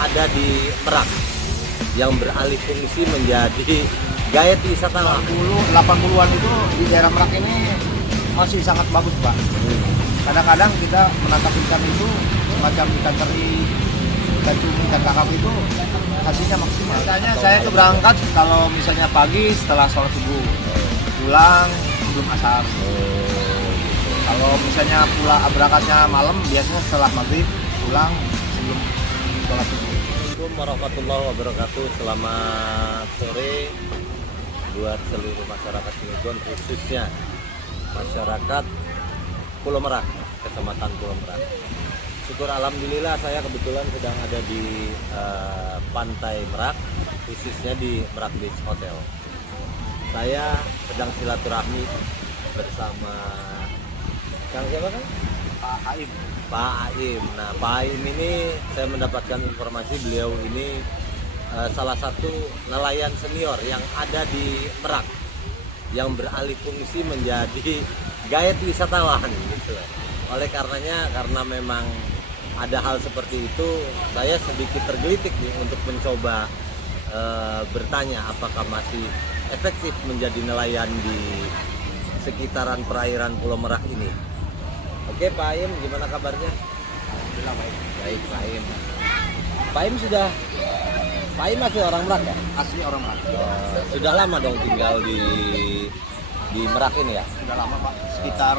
ada di Merak yang beralih fungsi menjadi gayet wisatawan. 80-an itu di daerah Merak ini masih sangat bagus, Pak. Kadang-kadang kita menangkap ikan itu semacam ikan teri, ikan cumi, ikan kakap itu hasilnya maksimal. Misalnya saya tuh berangkat kalau misalnya pagi setelah sholat subuh, pulang sebelum asar. Kalau misalnya berangkatnya malam, biasanya setelah maghrib, pulang sebelum sholat subuh. Assalamualaikum warahmatullahi wabarakatuh. Selamat sore buat seluruh masyarakat Cilegon, khususnya masyarakat Pulau Merak, Kecamatan Pulau Merak. Syukur alhamdulillah saya kebetulan sedang ada di Pantai Merak, khususnya di Merak Beach Hotel. Saya sedang silaturahmi bersama Kang siapa kan? Pak Aim. Pak Aim. Nah, Pak Aim ini saya mendapatkan informasi beliau ini salah satu nelayan senior yang ada di Merak yang beralih fungsi menjadi gayet wisatawan gitu. Oleh karenanya, karena memang ada hal seperti itu, saya sedikit tergelitik nih untuk mencoba bertanya apakah masih efektif menjadi nelayan di sekitaran perairan Pulau Merak ini. Oke, Pak Aim, gimana kabarnya? Alhamdulillah baik. Baik, Pak Aim. Pak Aim Pak Aim masih orang Merak ya? Asli orang Merak. Sudah lama dong tinggal di Merak ini ya? Sudah lama, Pak. Sekitar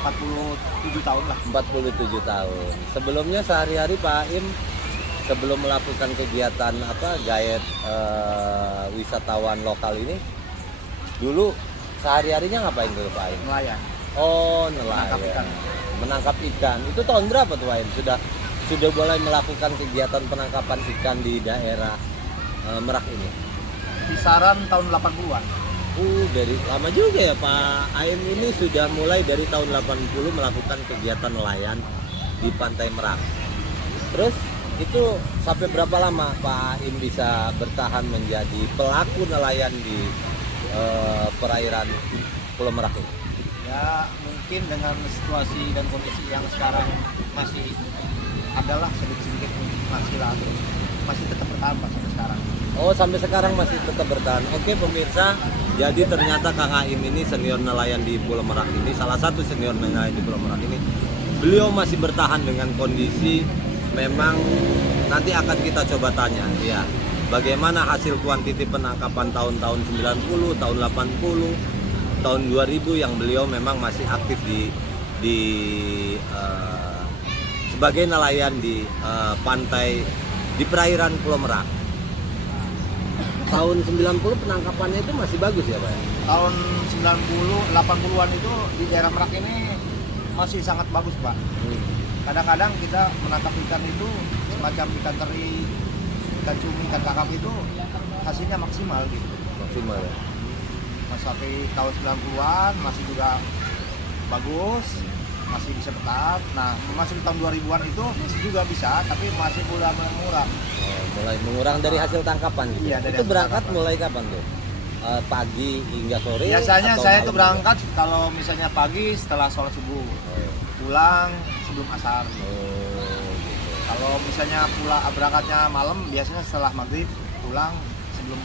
47 tahun lah. 47 tahun. Sebelumnya sehari-hari Pak Aim sebelum melakukan kegiatan gayet wisatawan lokal ini, dulu sehari-harinya ngapain dulu Pak Aim? Nelayan. Oh, nelayan. Menangkap ikan. Itu tahun berapa tuh Pak Aim? Sudah mulai melakukan kegiatan penangkapan ikan di daerah Merak ini? Kisaran tahun 80-an. Dari lama juga ya Pak Aim ini sudah mulai dari tahun 80 melakukan kegiatan nelayan di Pantai Merak. Terus itu sampai berapa lama Pak Aim bisa bertahan menjadi pelaku nelayan di perairan Pulau Merak ini? Ya mungkin dengan situasi dan kondisi yang sekarang masih adalah sedikit-sedikit masih tetap bertahan Pak sampai sekarang. Oh, sampai sekarang masih tetap bertahan. Oke pemirsa, jadi ternyata Kang Aim ini senior nelayan di Pulau Merak ini, salah satu senior nelayan di Pulau Merak ini. Beliau masih bertahan dengan kondisi, memang nanti akan kita coba tanya ya, bagaimana hasil kuantiti penangkapan tahun-tahun 90, tahun 80, tahun 2000 yang beliau memang masih aktif sebagai nelayan di pantai di perairan Pulau Merak. Tahun 90 penangkapannya itu masih bagus ya Pak? Tahun 90, 80-an itu di daerah Merak ini masih sangat bagus Pak. Kadang-kadang kita menangkap ikan itu semacam ikan teri, ikan cumi, ikan kakap itu hasilnya maksimal gitu. Maksimal ya? Sampai tahun 90-an masih juga bagus, masih bisa bertahan. Nah, masuk tahun 2000-an itu masih juga bisa, tapi masih mulai mengurang. Mulai mengurang dari hasil tangkapan gitu. Iya, dari itu hasil berangkat tangkapan. Mulai kapan tuh? Pagi hingga sore? Biasanya atau saya malam tuh berangkat kalau misalnya pagi setelah sholat subuh, pulang sebelum asar. Gitu. Kalau misalnya berangkatnya malam, biasanya setelah maghrib, pulang sebelum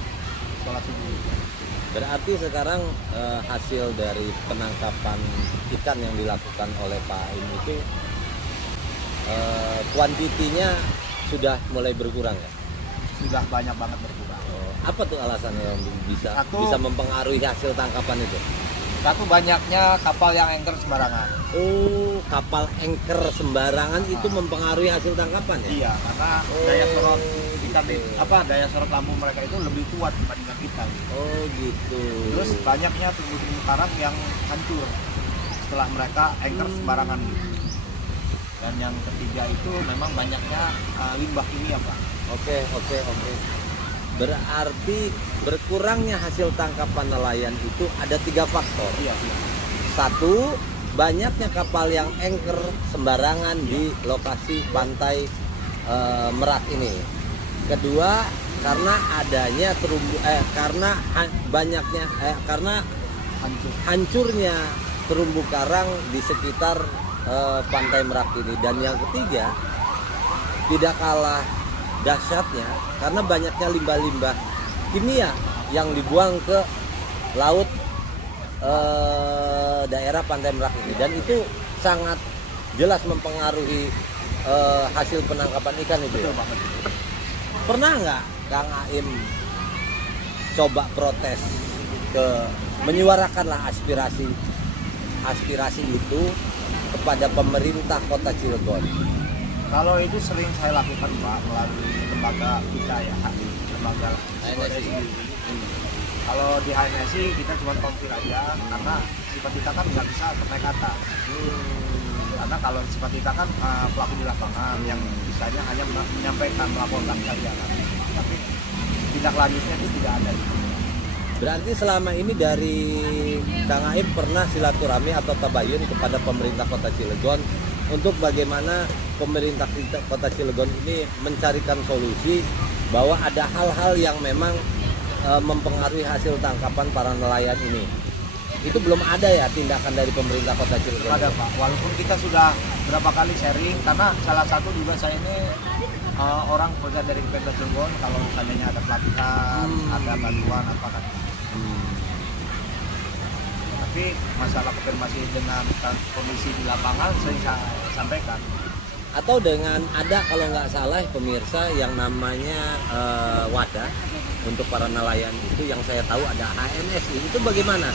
sholat subuh. Berarti sekarang hasil dari penangkapan ikan yang dilakukan oleh Pak Aim itu kuantitinya sudah mulai berkurang ya? Sudah banyak banget berkurang. Apa tuh alasannya yang bisa mempengaruhi hasil tangkapan itu? Satu, banyaknya kapal yang anchor sembarangan. Oh, kapal anchor sembarangan itu mempengaruhi hasil tangkapan ya? Iya, karena daya sorot ikan daya sorot lambung mereka itu lebih kuat dibandingkan kita. Oh gitu. Terus banyaknya terumbu karang yang hancur setelah mereka anchor sembarangan gitu. Dan yang ketiga itu memang banyaknya limbah kimia Pak. Oke. Berarti berkurangnya hasil tangkapan nelayan itu ada 3 faktor. Iya. Satu, banyaknya kapal yang anchor sembarangan di lokasi pantai Merak ini. Kedua, karena adanya karena hancurnya terumbu karang di sekitar pantai Merak ini. Dan yang ketiga, tidak kalah dahsyatnya karena banyaknya limbah-limbah kimia yang dibuang ke laut daerah Pantai Merak ini, dan itu sangat jelas mempengaruhi hasil penangkapan ikan itu. Ya? Pernah nggak Kang Aim coba protes menyuarakanlah aspirasi itu kepada pemerintah Kota Cilegon? Kalau itu sering saya lakukan Pak, melalui lembaga kita ya, lembaga HNSI. Kalau di HNSI kita cuma konfir aja, karena sifat kita kan nggak bisa naik kata. Karena kalau sifat kita kan pelaku di lapangan yang bisanya hanya menyampaikan, melaporkan saja kan. Tapi tindak lanjutnya itu tidak ada. Berarti selama ini dari Kang Aim pernah silaturahmi atau tabayun kepada pemerintah Kota Cilegon untuk bagaimana pemerintah Kota Cilegon ini mencarikan solusi bahwa ada hal-hal yang memang mempengaruhi hasil tangkapan para nelayan ini. Itu belum ada ya tindakan dari pemerintah Kota Cilegon? Ada Pak, walaupun kita sudah berapa kali sharing, karena salah satu juga saya ini orang kerja dari Pemda Cilegon, kalau seandainya ada pelatihan, ada bantuan apa kan. Tapi masalah konfirmasi dengan kondisi di lapangan saya sampaikan. Atau dengan ada kalau nggak salah pemirsa yang namanya wadah untuk para nelayan itu, yang saya tahu ada HNSI, itu bagaimana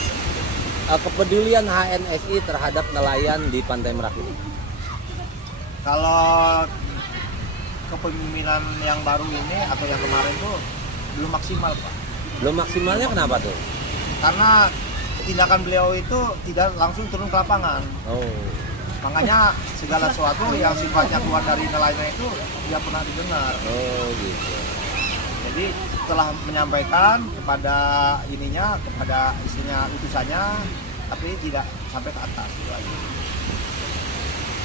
kepedulian HNSI terhadap nelayan di Pantai Merak ini? Kalau kepemimpinan yang baru ini atau yang kemarin itu belum maksimal Pak. Belum maksimalnya kenapa tuh? Karena tindakan beliau itu tidak langsung turun ke lapangan. Oh. Makanya segala sesuatu yang sifatnya keluar dari nelayan itu tidak pernah didengar. Oh gitu. Jadi setelah menyampaikan kepada kepada isinya utusannya, tapi tidak sampai ke atas.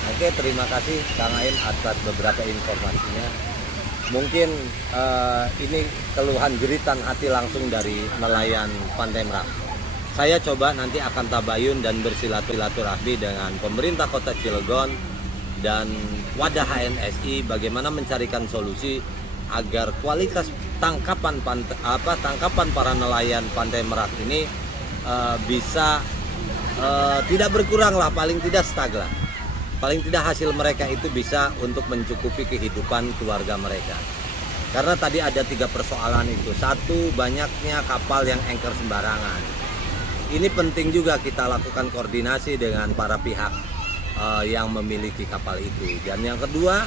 Oke, terima kasih Kang Aim atas beberapa informasinya. Mungkin ini keluhan jeritan hati langsung dari nelayan Pantai Merak. Saya coba nanti akan tabayun dan bersilaturahmi dengan pemerintah Kota Cilegon dan wadah HNSI bagaimana mencarikan solusi agar kualitas tangkapan para nelayan Pantai Merak ini bisa tidak berkurang lah, paling tidak stagnan. Paling tidak hasil mereka itu bisa untuk mencukupi kehidupan keluarga mereka. Karena tadi ada 3 persoalan itu. 1, banyaknya kapal yang anchor sembarangan. Ini penting juga kita lakukan koordinasi dengan para pihak yang memiliki kapal itu. Dan yang kedua,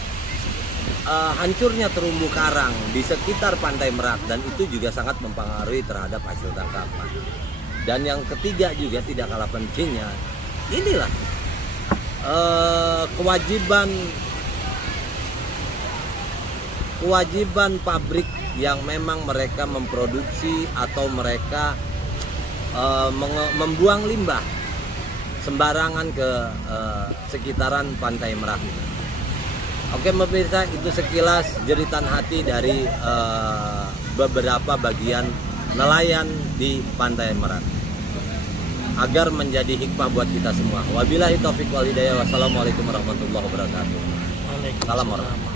hancurnya terumbu karang di sekitar Pantai Merak, dan itu juga sangat mempengaruhi terhadap hasil tangkapan. Dan yang ketiga juga tidak kalah pentingnya, inilah kewajiban pabrik yang memang mereka memproduksi atau mereka membuang limbah sembarangan ke sekitaran Pantai Merak. Oke pemirsa, itu sekilas jeritan hati dari beberapa bagian nelayan di Pantai Merak, agar menjadi hikmah buat kita semua. Wabillahi taufiq wal hidayah. Wassalamualaikum warahmatullahi wabarakatuh. Salam hormat.